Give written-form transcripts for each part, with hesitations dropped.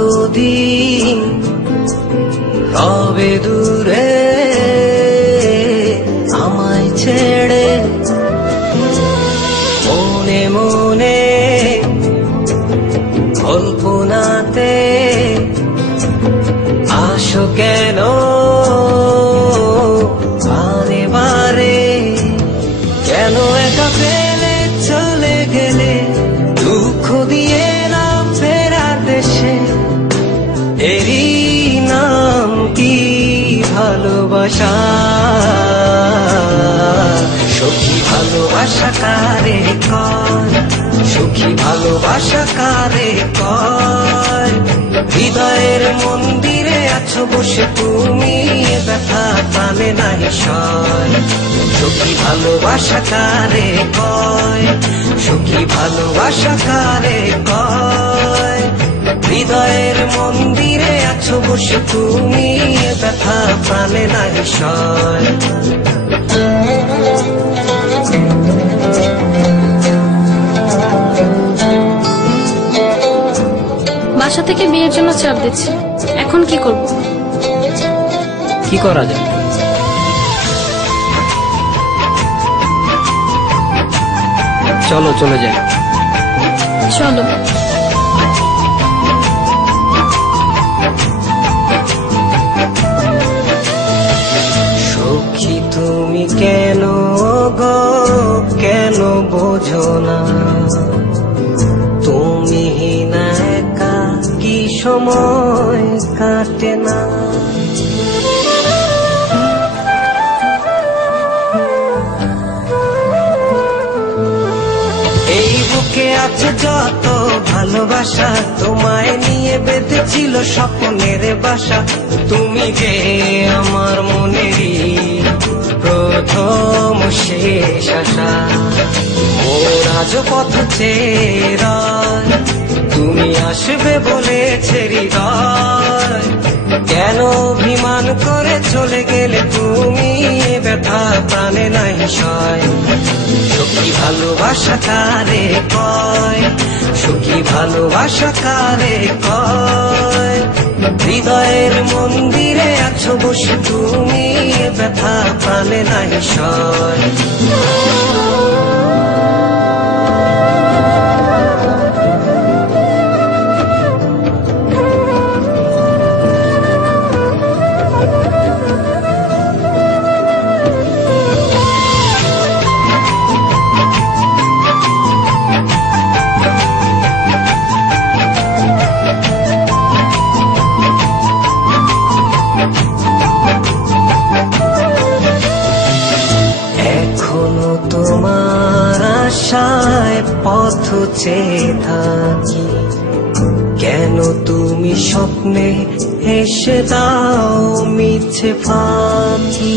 কতদিন রবে দূরে আমায় ছেড়ে, মনে মনে কল্পনাতে আসো কেন বারে বারে, কেন একা ফেলে চলে গেলে দুঃখ দিয়ে না ফেরার দেশে, এরই নাম কি ভালোবাসা? সখী ভালোবাসা কারে কয়, সখী ভালোবাসা কারে কয়? হৃদয়ের মন্দিরে আছো বসে তুমি, ব্যথা প্রাণে নাই সয়। সখী ভালোবাসা কারে কয়, সখী ভালোবাসা কারে কয়? হৃদয়ের মন্দিরে আছো বসে তুমি, ব্যথা প্রাণে নাই সয়। বাসা থেকে বিয়ের জন্য চাপ দিচ্ছে, এখন কি করব? কি করা যায়? চলো চলে যাই। চলো। সখী তুমি কেন গো, কেন বোঝো না? তুমি না একা কি সময় কাটে না? এই বুকে আছে যত ভালোবাসা, তোমায় নিয়ে বেঁধেছিল স্বপ্নের বাসা। তুমি যে আমার মনেরই প্রথম শেষ আশা, মোর আজ পথ চেরা, তুমি আসবে বলেছে হৃদয়। কেন অভিমান করে চলে গেলে তুমি, ব্যথা প্রাণে নাই সয়। সখী ভালোবাসা কারে কয়, সখী ভালোবাসা কারে কয়? হৃদয়ের মন্দিরে আছো বসে তুমি, ব্যথা প্রাণে নাই সয়। তোমার আশায় পথ চেয়ে থাকি, কেন তুমি স্বপ্নে এসে দাও মিছে ফাঁকি?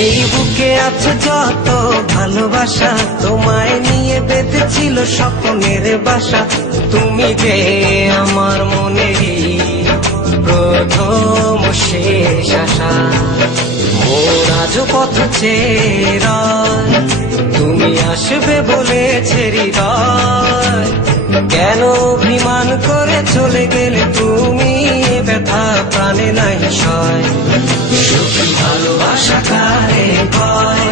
এই বুকে আছে যত ভালোবাসা, তোমায় নিয়ে বেঁধেছিল স্বপ্নের বাসা। তুমি যে আমার মনেরই প্রথম শেষ আশা, মোর আজ পথ চেরা, তুমি আসবে বলেছে হৃদয়। কেন অভিমান করে চলে গেলে তুমি, ব্যথা প্রাণে নাই সয়। সখী ভালোবাসা কারে কয়,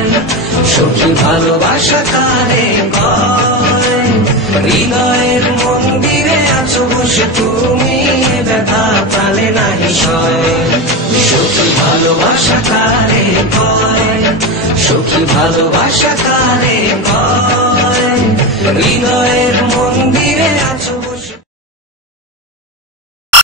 সখী ভালোবাসা কারে কয়? হৃদয়ের মন্দিরে আছো বসে তুমি, ব্যথা প্রাণে নাই সয়। সখী ভালোবাসা কারে কয়, সখী ভালোবাসা কারে কয়? হৃদয়